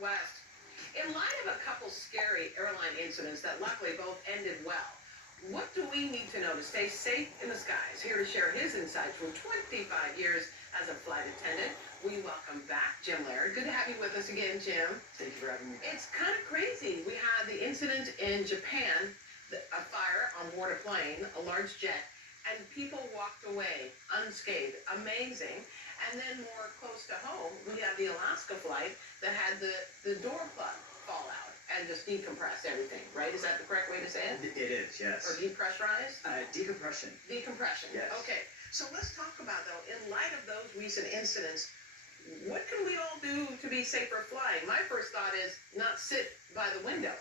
Northwest. In light of a couple scary airline incidents that luckily both ended well, what do we need to know to stay safe in the skies? Here to share his insights from 25 years as a flight attendant, we welcome back Jim Laird. Good to have you with us again, Jim. Thank you for having me. It's kind of crazy. We had the incident in Japan, a fire on board a plane, a large jet, and people walked away unscathed. Amazing. And then more close to home, we have the Alaska flight that had the door plug fall out and just decompress everything, right? Is that the correct way to say it? It is, yes. Or depressurize? Decompression. Decompression. Yes. Okay. So let's talk about, though, in light of those recent incidents, what can we all do to be safer flying? My first thought is not sit by the window.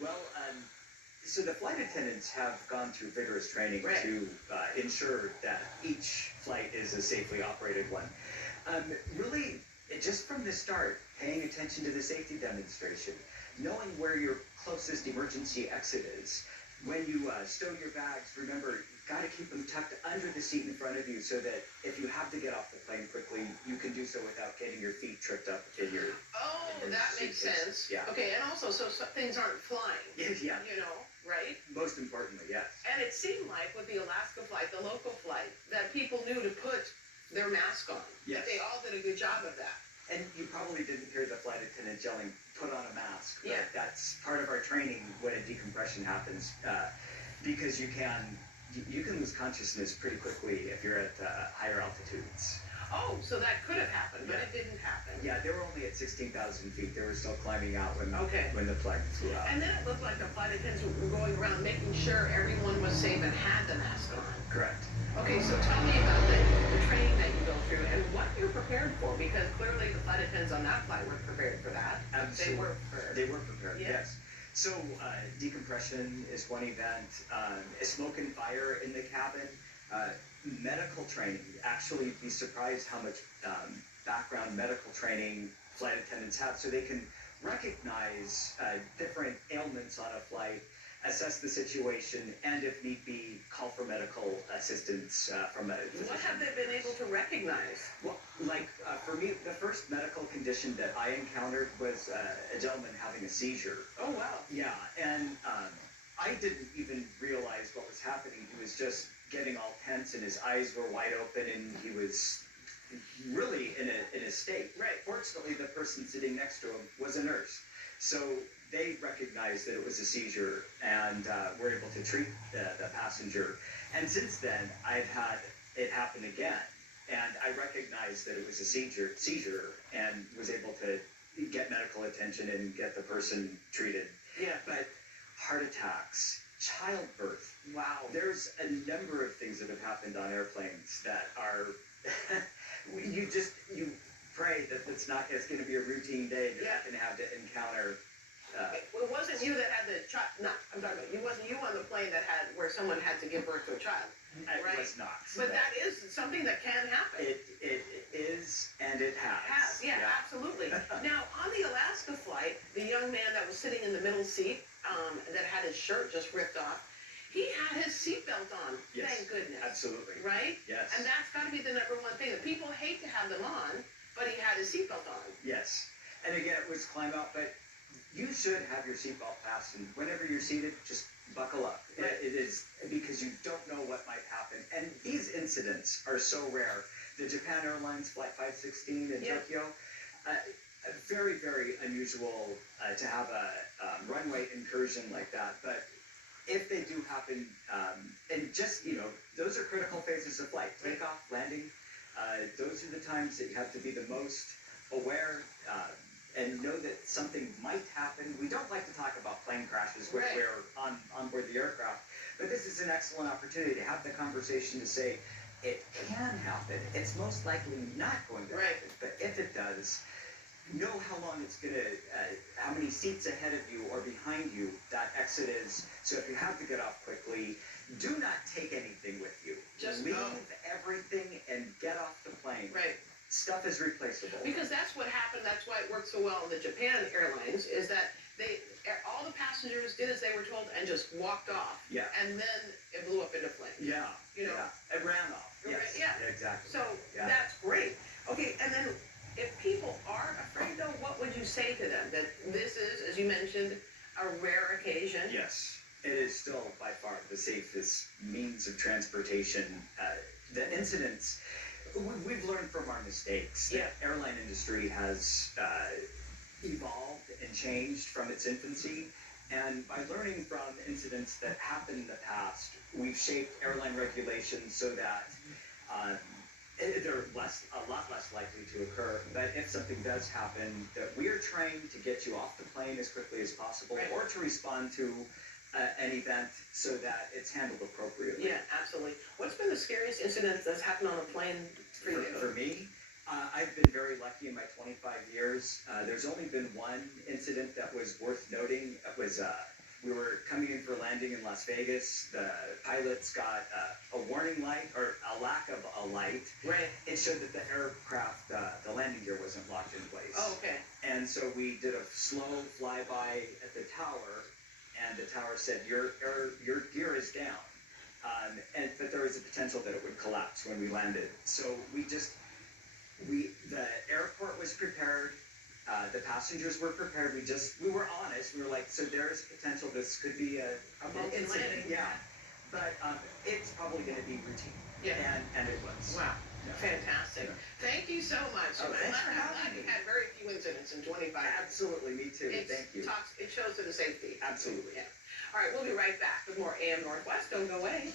Well, so the flight attendants have gone through vigorous training Right. to ensure that each flight is a safely operated one. Really, just from the start, paying attention to the safety demonstration, knowing where your closest emergency exit is. When you stow your bags, remember, you've got to keep them tucked under the seat in front of you so that if you have to get off the plane quickly, you can do so without getting your feet tripped up in your... Oh, that makes sense. Yeah. Okay, and also, so things aren't flying. Yeah. You know, right? Most importantly, yes. And it seemed like with the Alaska flight, the local flight, that people knew to put their mask on. Yes. That they all did a good job of that. And you probably didn't hear the flight attendant yelling, "Put on a mask." But Yeah. that's part of our training when a decompression happens, because you can lose consciousness pretty quickly if you're at higher altitudes. Oh, so that could have happened, but Yeah. it didn't happen. Yeah, they were only at 16,000 feet. They were still climbing out when Okay. when the plug flew out. And then it looked like the flight attendants were going around making sure everyone was safe and had the mask on. Correct. Okay, so tell me about the training that you go through and what you're prepared for, because clearly the flight attendants on that flight were prepared for that. Absolutely. They were prepared. They were prepared, Yeah. yes. So decompression is one event. Smoke and fire in the cabin. Medical training. Actually, you'd be surprised how much background medical training flight attendants have, so they can recognize different ailments on a flight, assess the situation, and if need be, call for medical assistance from a physician. What have they been able to recognize? Well, like for me, the first medical condition that I encountered was a gentleman having a seizure. Oh, wow. Yeah, and I didn't even realize what was happening. He was just getting all tense, and his eyes were wide open, and he was really in a state. Right. Fortunately, the person sitting next to him was a nurse, so they recognized that it was a seizure and were able to treat the passenger. And since then, I've had it happen again, and I recognized that it was a seizure and was able to get medical attention and get the person treated. Yeah. But heart attacks, childbirth. Wow. There's a number of things that have happened on airplanes that are, you pray that it's going to be a routine day. You're not going to have to encounter. It wasn't you that had the child. No, I'm talking about it wasn't you on the plane that had where someone had to give birth to a child. Right. It was not. But that is something that can happen. It is, and it has. Yeah, absolutely. Now, on the Alaska flight, the young man that was sitting in the middle seat, that had his shirt just ripped off, he had his seatbelt on. Yes, thank goodness. absolutely. Right? Yes. And that's got to be the number one thing. That people hate to have them on, but he had his seatbelt on. Yes. And again, it was climb out, but you should have your seatbelt fastened. Whenever you're seated, just buckle up. Right. It is because you don't know what might happen. And these incidents are so rare. The Japan Airlines Flight 516 in Yeah. Tokyo, very, very unusual to have a runway incursion like that. But if they do happen, and just, those are critical phases of flight. Takeoff, landing, those are the times that you have to be the most aware and know that something might happen. We don't like to talk about plane crashes when Right. we're on board the aircraft, but this is an excellent opportunity to have the conversation to say, it can happen. It's most likely not going to Right. happen, but if it does, know how long it's going to, how many seats ahead of you or behind you that exit is. So if you have to get off quickly, do not take anything with you. Just leave go. everything and get off the plane. Right. Stuff is replaceable. Because that's what happened. That's why it worked so well in the Japan Airlines, is that all the passengers did as they were told and just walked off. Yeah. And then it blew up into flames. Yeah. You know? Yeah. It ran off. Yes. Yeah. Exactly. So Yeah. that's great. Okay, and then if people are afraid, though, what would you that this is, as you mentioned, a rare occasion. Yes, it is still by far the safest means of transportation. The incidents, we've learned from our mistakes. Yeah. The airline industry has evolved and changed from its infancy. And by learning from incidents that happened in the past, we've shaped airline regulations so that they're a lot less likely to occur. But if something does happen, that we're trained to get you off the plane as quickly as possible, Right. or to respond to an event so that it's handled appropriately. Yeah, absolutely. What's been the scariest incident that's happened on a plane for you? For me, I've been very lucky in my 25 years. There's only been one incident that was worth noting. It was we were coming in for landing in Las Vegas. The pilots got a warning light, or a lack of a light. Right. It showed that the aircraft, the landing gear wasn't locked in place. Oh, okay. And so we did a slow flyby at the tower, and the tower said, your gear is down. But there was a potential that it would collapse when we landed. So the airport was prepared, the passengers were prepared, we were honest, we were like, so there's potential this could be a Bumpy incident. landing. Yeah, but it's probably going to be routine. Yeah. And it was. Wow. Yeah. Fantastic. Yeah. Thank you so much. Oh, thanks for I'm having glad you me. had very few incidents in 25 years. Absolutely, me too. Thank you. It shows to the safety. Absolutely. Yeah. All right, we'll be right back with more AM Northwest. Don't go away.